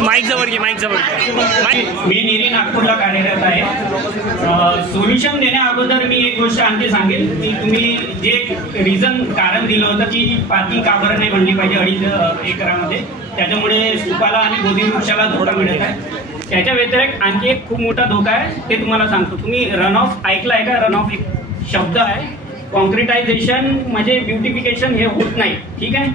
Mic जवळ घे, mic जवळ घे. मी निरी नागपूरला कार्यरत आहे. सोल्युशन देण्या अगोदर मी एक गोष्ट आणखी सांगेल की तुम्ही जे कारण दिलं होतं की पार्किंग का बरं नाही बनली पाहिजे 2.5 एकरामध्ये, त्याच्यामुळे स्तूपाला आणि बोधी वृक्षाला धोका मिळत आहे. त्याच्या व्यतिरिक्त आणखी एक खूप मोठा धोका आहे, ते तुम्हाला सांगतो. तुम्ही रन ऑफ ऐकलाय का? रन ऑफ एक शब्द आहे. कॉन्क्रिटायझेशन म्हणजे ब्युटिफिकेशन हे होत नाही, ठीक आहे.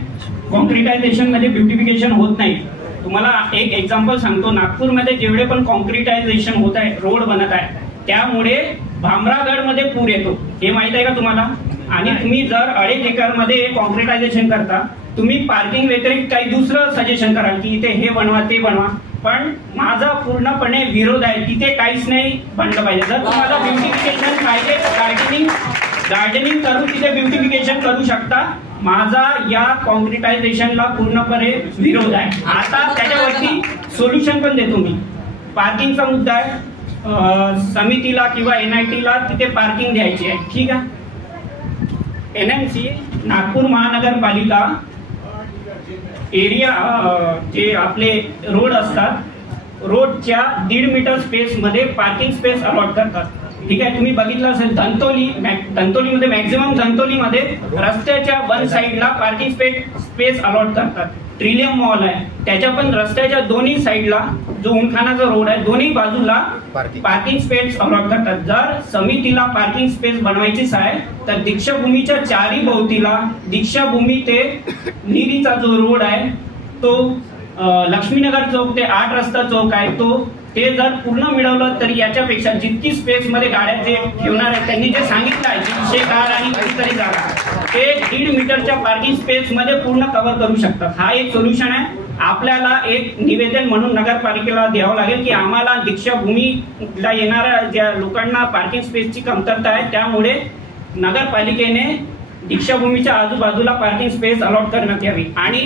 कॉन्क्रिटायझेशन मध्ये ब्युटिफिकेशन होत नाही. तुम्हाला एक एक्झाम्पल सांगतो. नागपूरमध्ये जेवढे पण कॉन्क्रिटायझेशन होत आहे, रोड बनत आहे, त्यामुळे भामरागडमध्ये पूर येतो. हे माहित आहे का तुम्हाला? आणि तुम्ही जर 2.5 एकरमध्ये कॉन्क्रिटायझेशन करता, तुम्ही पार्किंग व्यतिरिक्त काही दुसरं सजेशन कराल की इथे हे बनवा ते बनवा, पण माझा पूर्णपणे विरोध आहे. तिथे काहीच नाही बनलं पाहिजे. जर तुम्हाला ब्युटिफिकेशन पाहिजे, गार्डनिंग करून तिथे ब्युटिफिकेशन करू शकता. माझा या कॉन्क्रिटायझेशनला पूर्णपणे विरोध आहे. आता त्याच्यावरती सोल्युशन पण देतो मी. पार्किंगचा मुद्दा आहे. समितीला किंवा NITला तिथे पार्किंग द्यायची आहे, ठीक आहे. NMC नागपूर महानगरपालिका एरिया जे आपले रोड असतात, रोडच्या 1.5 मीटर स्पेस मध्ये पार्किंग स्पेस अलॉट करतात, ठीक आहे. तुम्ही बघितलं असेल धंतोलीमध्ये मॅक्झिमम धंतोलीमध्ये रस्त्याच्या वन साइडला पार्किंग स्पेस अलॉट करतात. ट्रिलियम मॉल आहे, त्याच्या पण रस्त्याच्या दोन्ही साइडला जो उमखानाचा रोड आहे, दोन्ही बाजूला पार्किंग स्पेस अलॉट करतात. जर समितीला पार्किंग स्पेस बनवायचीच आहे तर दीक्षाभूमीच्या चारी भोवतीला, दीक्षाभूमी ते निरीचा जो रोड आहे तो, लक्ष्मीनगर चौक ते 8 रस्ता चौक आहे तो, ते जर पूर्ण मिळवलं तरी याच्यापेक्षा जितकी स्पेस मध्ये गाड्या जे ठेवणार आहेत, त्यांनी जे सांगितलं आहे 300 कार आणि कितीतरी जागा, ते 1.5 मीटरच्या पार्किंग स्पेस मध्ये पूर्ण कव्हर करू शकतात. हा एक सोल्युशन आहे. आपल्याला एक निवेदन म्हणून नगरपालिकेला द्यावं लागेल की आम्हाला दीक्षाभूमीला येणाऱ्या ज्या लोकांना पार्किंग स्पेसची कमतरता आहे, त्यामुळे नगरपालिकेने दीक्षाभूमीच्या आजूबाजूला पार्किंग स्पेस अलॉट करण्यात यावी. आणि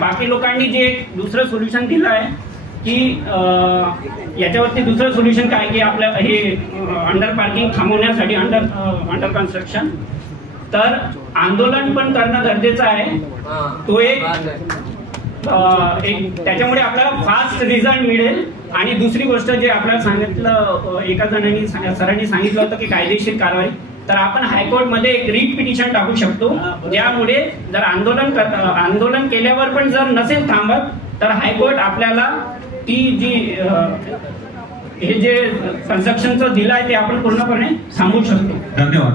बाकी लोकांनी जे दुसरं सोल्युशन दिलं आहे की याच्यावरती दुसरं सोल्युशन काय की आपल्या हे अंडर पार्किंग थांबवण्यासाठी अंडर कन्स्ट्रक्शन, तर आंदोलन पण करणं गरजेचं आहे. तो एक त्याच्यामुळे आपल्याला फास्ट रिझल्ट मिळेल. आणि दुसरी गोष्ट जे आपल्याला सांगितलं, एका जणांनी सरांनी सांगितलं होतं की कायदेशीर कारवाई, तर आपण हायकोर्टमध्ये एक रिट पिटिशन टाकू शकतो, ज्यामुळे जर आंदोलन केल्यावर पण जर नसेल थांबत तर हायकोर्ट आपल्याला ती जी हे जे कन्स्ट्रक्शनचं दिलं आहे ते आपण पूर्णपणे थांबवू शकतो. धन्यवाद.